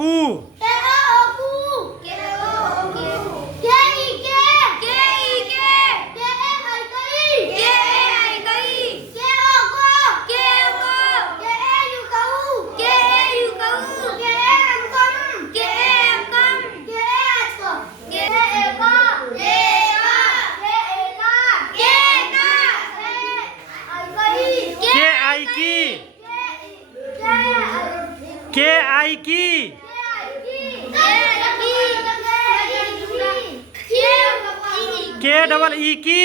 กู के आई की के डबल ई की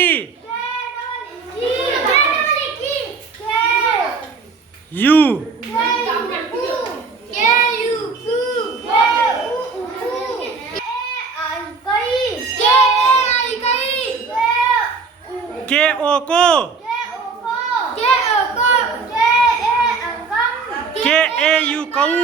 यू के ओ को के ए यू कऊ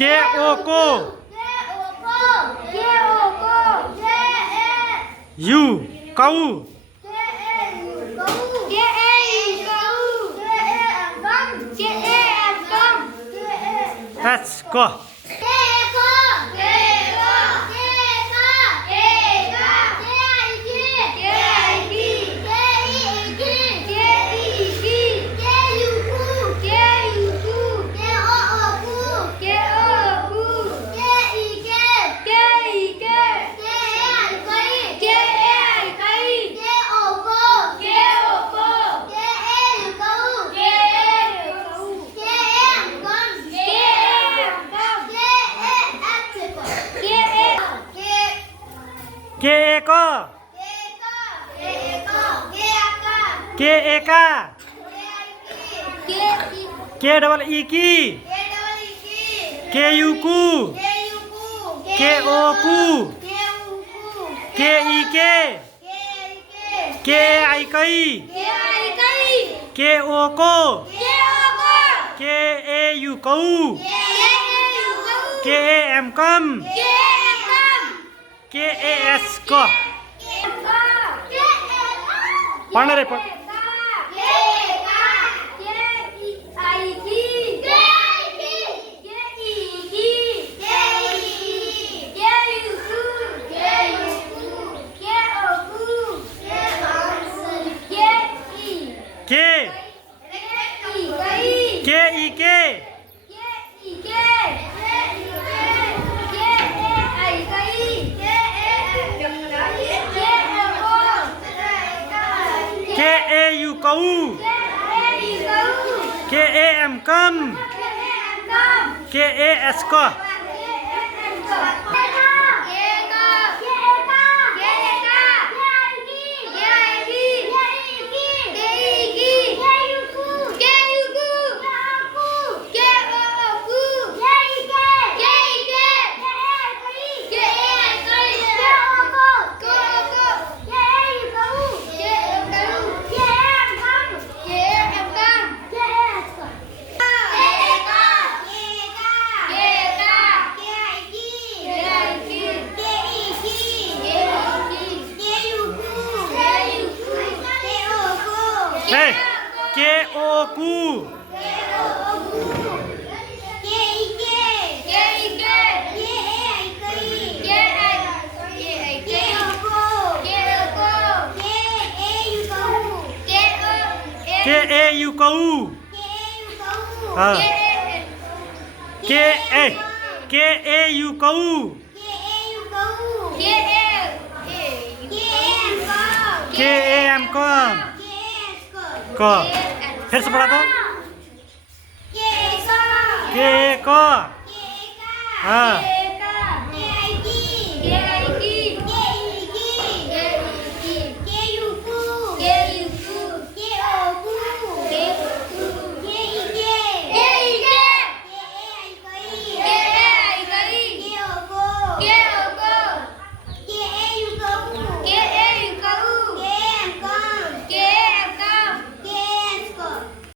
के ओ को यू कऊ एस को के ए को के ए का के डबल ई की के यू कू के ओ कू के ई के आई कई के ओ को के ए यू कऊ के ए एम कम के ए एस को पढ़ रे पढ़ के ई के के ए यू कऊ के ए एम कम के ए एस को के ओ कू के ए यू कऊ हाँ के ए यू कऊ के ए एम कम को फिर से पढ़ा तो के को हाँ